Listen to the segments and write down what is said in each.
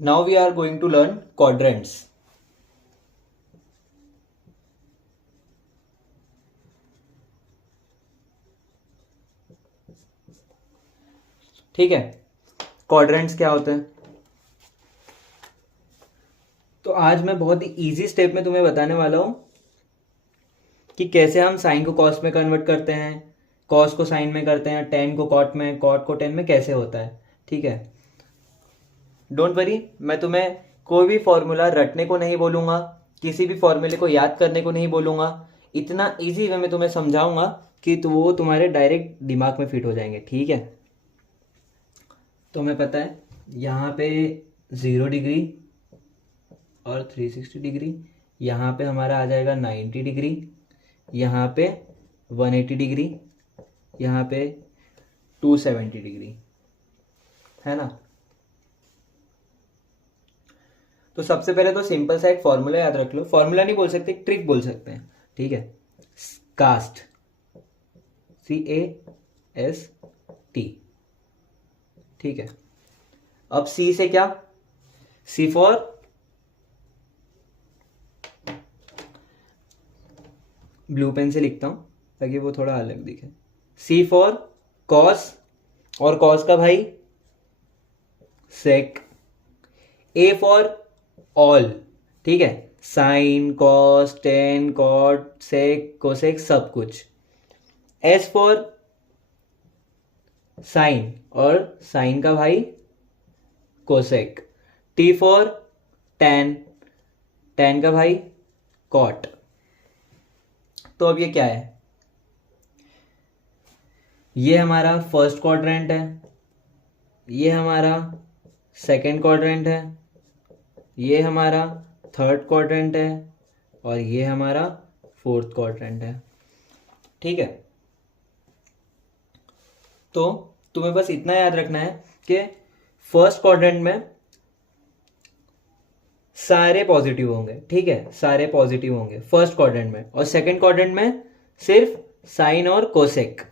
Now we are going to learn quadrants. ठीक है, quadrants क्या होते हैं? तो आज मैं बहुत ही इजी स्टेप में तुम्हें बताने वाला हूं कि कैसे हम साइन को कॉस में कन्वर्ट करते हैं, कॉस को साइन में करते हैं, टेन को कॉट में, कॉट को टेन में कैसे होता है। ठीक है, डोंट वरी, मैं तुम्हें कोई भी फॉर्मूला रटने को नहीं बोलूंगा, किसी भी फॉर्मूले को याद करने को नहीं बोलूंगा। इतना इजी वे में तुम्हें समझाऊंगा कि तो वो तुम्हारे डायरेक्ट दिमाग में फिट हो जाएंगे। ठीक है, तो हमें पता है यहाँ पे 0 डिग्री और 360 डिग्री, यहाँ पे हमारा आ जाएगा 90 डिग्री, यहाँ पे 180 डिग्री, यहाँ पे 270 डिग्री, है ना। तो सबसे पहले तो सिंपल सा एक फॉर्मूला याद रख लो। फॉर्मूला नहीं बोल सकते, एक ट्रिक बोल सकते हैं। ठीक है, कास्ट, CAST। ठीक है, अब सी से क्या, सी फॉर ब्लू पेन से लिखता हूं ताकि वो थोड़ा अलग दिखे। सी फॉर कॉस, और कॉस का भाई सेक। ए फॉर ऑल, ठीक है, साइन, कॉस, टेन, कॉट, सेक, कोसेक, सब कुछ। एस फॉर साइन, और साइन का भाई cosec. T for ten, ten का भाई कॉट। तो अब ये क्या है, ये हमारा फर्स्ट क्वाड्रेंट है, ये हमारा सेकंड क्वाड्रेंट है, ये हमारा थर्ड क्वाड्रेंट है, और ये हमारा फोर्थ क्वाड्रेंट है। ठीक है, तो तुम्हें बस इतना याद रखना है कि फर्स्ट क्वाड्रेंट में सारे पॉजिटिव होंगे। ठीक है, सारे पॉजिटिव होंगे फर्स्ट क्वाड्रेंट में, और सेकंड क्वाड्रेंट में सिर्फ साइन और कोसेक।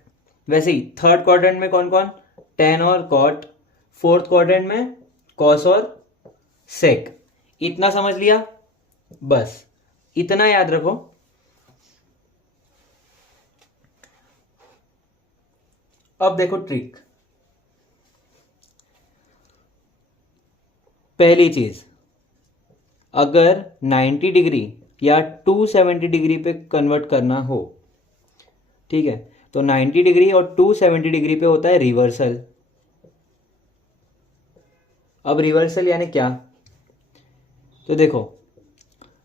वैसे ही थर्ड क्वाड्रेंट में कौन कौन, टेन और कॉट। फोर्थ क्वाड्रेंट में कॉस और सेक। इतना समझ लिया, बस इतना याद रखो। अब देखो ट्रिक। पहली चीज, अगर 90 डिग्री या 270 डिग्री पे कन्वर्ट करना हो, ठीक है, तो 90 डिग्री और 270 डिग्री पे होता है रिवर्सल। अब रिवर्सल यानी क्या, तो देखो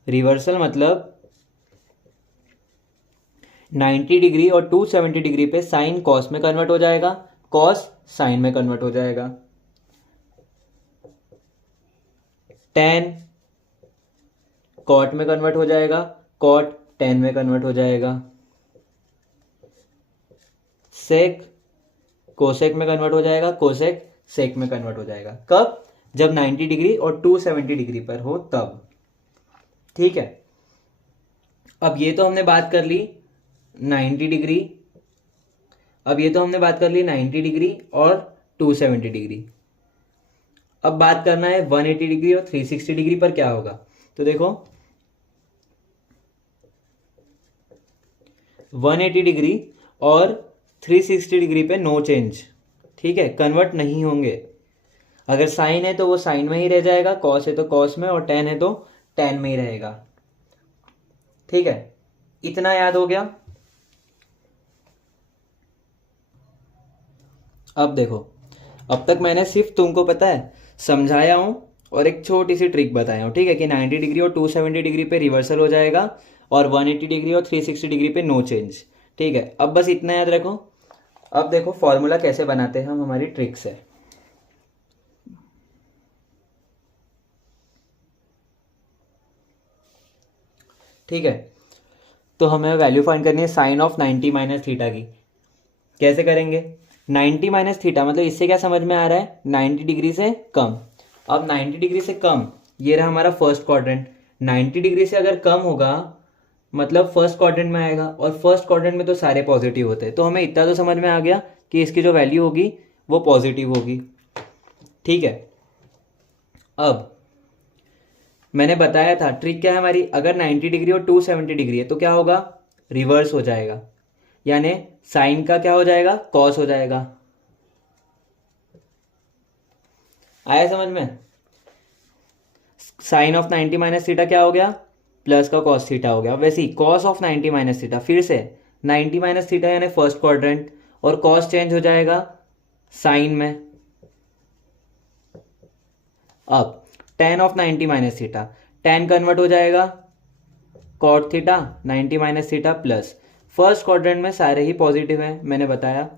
रिवर्सल मतलब 90 डिग्री और 270 डिग्री पे साइन कॉस में कन्वर्ट हो जाएगा, कॉस साइन में कन्वर्ट हो जाएगा। टेन कॉट में कन्वर्ट हो जाएगा, कॉट टेन में कन्वर्ट हो जाएगा। सेक कोसेक में कन्वर्ट हो जाएगा, कोसेक सेक में कन्वर्ट हो जाएगा। कब, जब 90 डिग्री और 270 डिग्री पर हो तब। ठीक है, अब ये तो हमने बात कर ली 90 डिग्री, अब ये तो हमने बात कर ली 90 डिग्री और 270 डिग्री। अब बात करना है 180 डिग्री और 360 डिग्री पर क्या होगा। तो देखो 180 डिग्री और 360 डिग्री पे नो चेंज। ठीक है, कन्वर्ट नहीं होंगे। अगर साइन है तो वो साइन में ही रह जाएगा, कॉस है तो कॉस में, और टेन है तो टेन में ही रहेगा। ठीक है, इतना याद हो गया। अब देखो, अब तक मैंने सिर्फ तुमको पता है समझाया हूं और एक छोटी सी ट्रिक बताया हूं। ठीक है, कि 90 डिग्री और 270 डिग्री पे रिवर्सल हो जाएगा, और 180 डिग्री और 360 डिग्री पे नो चेंज। ठीक है, अब बस इतना याद रखो। अब देखो फॉर्मूला कैसे बनाते हैं हम हमारी ट्रिक से। ठीक है, तो हमें वैल्यू फाइंड करनी है साइन ऑफ 90 माइनस थीटा की। कैसे करेंगे, 90 माइनस थीटा मतलब इससे क्या समझ में आ रहा है, 90 डिग्री से कम। अब 90 डिग्री से कम, ये रहा हमारा फर्स्ट क्वाड्रेंट। 90 डिग्री से अगर कम होगा मतलब फर्स्ट क्वाड्रेंट में आएगा, और फर्स्ट क्वाड्रेंट में तो सारे पॉजिटिव होते हैं। तो हमें इतना तो समझ में आ गया कि इसकी जो वैल्यू होगी वो पॉजिटिव होगी। ठीक है, अब मैंने बताया था ट्रिक क्या है हमारी, अगर 90 डिग्री और 270 डिग्री है तो क्या होगा, रिवर्स हो जाएगा, यानी साइन का क्या हो जाएगा, कॉस हो जाएगा। आया समझ में? साइन ऑफ 90 माइनस थीटा क्या हो गया, प्लस का कॉस थीटा हो गया। वैसे ही कॉस ऑफ 90 माइनस थीटा, फिर से 90 माइनस थीटा यानी फर्स्ट क्वाड्रेंट, और कॉस चेंज हो जाएगा साइन में। अब tan of 90 minus theta, tan convert हो जाएगा cot theta, 90 minus theta plus, first quadrant में सारे ही पॉजिटिव हैं मैंने बताया।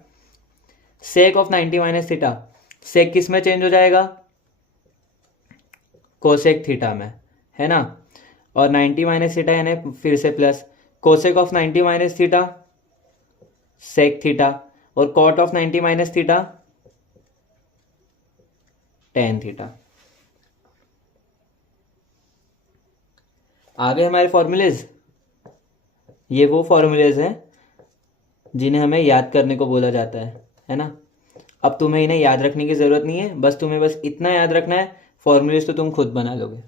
Sec of 90 minus theta, sec किस में चेंज हो जाएगा, कोसेक थीटा में, है ना। और 90 माइनस थीटा यानी फिर से plus, cosec of 90 minus theta sec theta, और cot of 90 minus theta tan theta. आगे हमारे फॉर्मूलेज, ये वो फॉर्मूलेज हैं जिन्हें हमें याद करने को बोला जाता है ना। अब तुम्हें इन्हें याद रखने की ज़रूरत नहीं है, बस तुम्हें बस इतना याद रखना है, फॉर्मूलेज तो तुम खुद बना लोगे।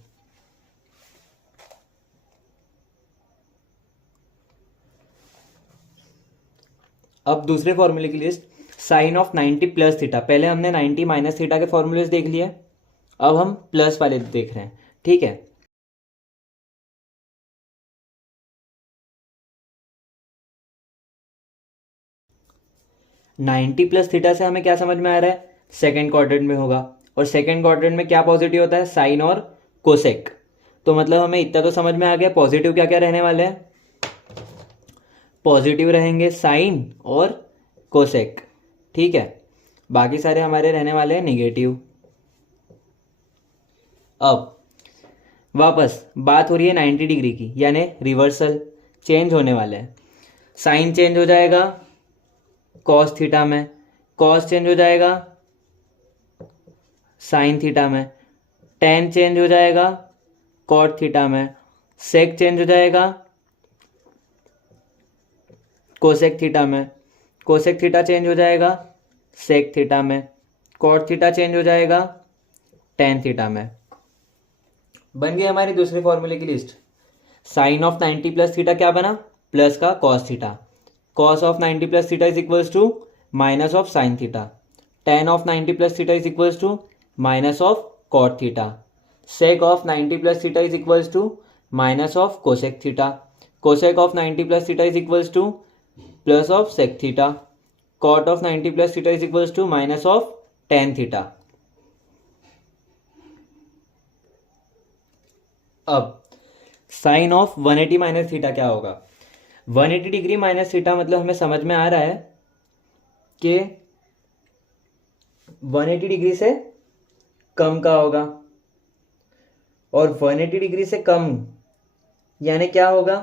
अब दूसरे फॉर्मूले की list, sine of 90 plus theta, पहले हमने 90 माइनस थीटा के फॉर्मूलेज देख लिए, अब हम प्लस वाले देख रहे हैं, ठीक है। नाइन्टी प्लस थीटा से हमें क्या समझ में आ रहा है, सेकेंड क्वाड्रेंट में होगा, और सेकेंड क्वाड्रेंट में क्या पॉजिटिव होता है, साइन और कोसेक। तो मतलब हमें इतना तो समझ में आ गया, पॉजिटिव क्या क्या रहने वाले हैं, पॉजिटिव रहेंगे साइन और कोसेक, ठीक है। बाकी सारे हमारे रहने वाले हैं निगेटिव। अब वापस बात हो रही है 90 डिग्री की, यानी रिवर्सल, चेंज होने वाले हैं। साइन चेंज हो जाएगा कॉस थीटा में, कॉस चेंज हो जाएगा साइन थीटा में, टेन चेंज हो जाएगा कॉट थीटा में, सेक चेंज हो जाएगा कोसेक थीटा में, कोसेक थीटा चेंज हो जाएगा सेक थीटा में, कॉट थीटा चेंज हो जाएगा टेन थीटा में। बन गई हमारी दूसरे फॉर्मूले की list. Sine of 90 plus theta क्या बना, प्लस का cos theta, cos of 90 plus theta is equals to minus of sine theta, tan of 90 plus theta is equals to minus of cot theta, sec of 90 plus theta is equals to minus of cosec theta, cosec of 90 plus theta is equals to plus of sec theta, cot of 90 plus theta is equals to minus of tan theta. अब sine of 180 minus theta क्या होगा, 180 degree minus theta, मतलब हमें समझ में आ रहा है कि 180 डिग्री से कम का होगा, और 180 डिग्री से कम यानी क्या होगा,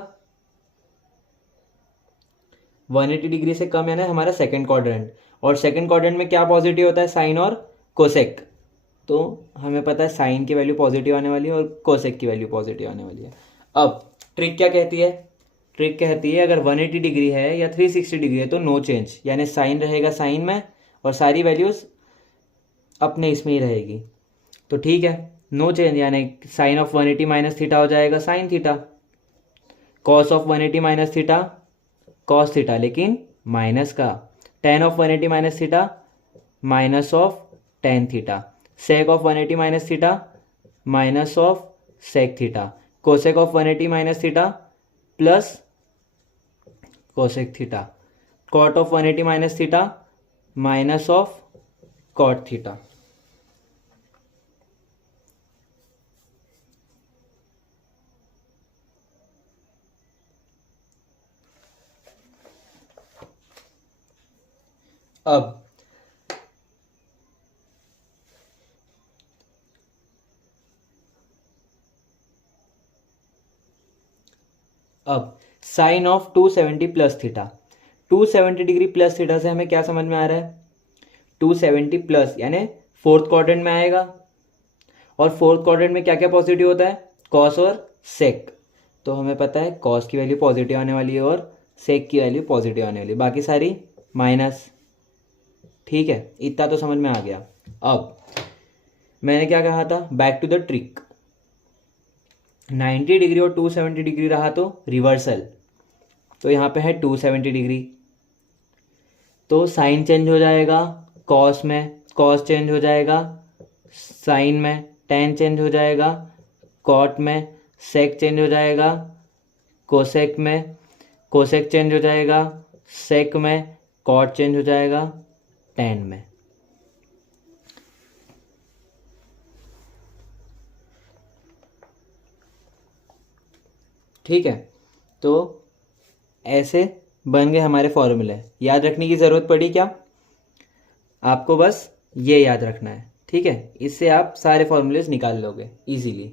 180 डिग्री से कम यानी हमारा सेकंड क्वाड्रेंट, और सेकंड क्वाड्रेंट में क्या पॉजिटिव होता है, साइन और कोसेक। तो हमें पता है साइन की वैल्यू पॉजिटिव आने वाली है और कोसेक की वैल्यू पॉजिटिव आने वाली है। अब ट्रिक क्या कहती है, ट्रिक कहती है अगर 180 डिग्री है या 360 डिग्री है तो नो चेंज, यानी साइन रहेगा साइन में और सारी वैल्यूज अपने इसमें ही रहेगी। तो ठीक है, नो चेंज यानी साइन ऑफ 180 माइनस थीटा हो जाएगा sine theta, cos of 180 minus theta cos theta लेकिन माइनस का, tan of 180 minus theta minus of tan theta, sec of 180 minus theta minus of sec theta, cosec of 180 minus theta plus cosec theta, cot of 180 minus theta minus of cot theta. अब sine of 270 plus theta, 270 degree plus theta से हमें क्या समझ में आ रहा है, 270 plus यानी fourth quadrant में आएगा, और फोर्थ क्वाड्रेंट में क्या क्या पॉजिटिव होता है, कॉस और सेक। तो हमें पता है कॉस की वैल्यू पॉजिटिव आने वाली है और सेक की वैल्यू पॉजिटिव आने वाली है, बाकी सारी माइनस। ठीक है, इतना तो समझ में आ गया। अब मैंने क्या कहा था, back to the trick. 90 degree और 270 डिग्री रहा तो रिवर्सल, तो यहाँ पे है 270 डिग्री, तो साइन चेंज हो जाएगा, कॉस में कॉस चेंज हो जाएगा, साइन में टेन चेंज हो जाएगा, कॉट में सेक चेंज हो जाएगा, कोसेक में कोसेक चेंज हो जाएगा, सेक में कॉट चेंज हो जाएगा, टेन में। ठीक है, तो ऐसे बन गए हमारे फॉर्मूले। याद रखने की ज़रूरत पड़ी क्या? आपको बस ये याद रखना है, ठीक है? इससे आप सारे फॉर्मूलेज निकाल लोगे इजीली।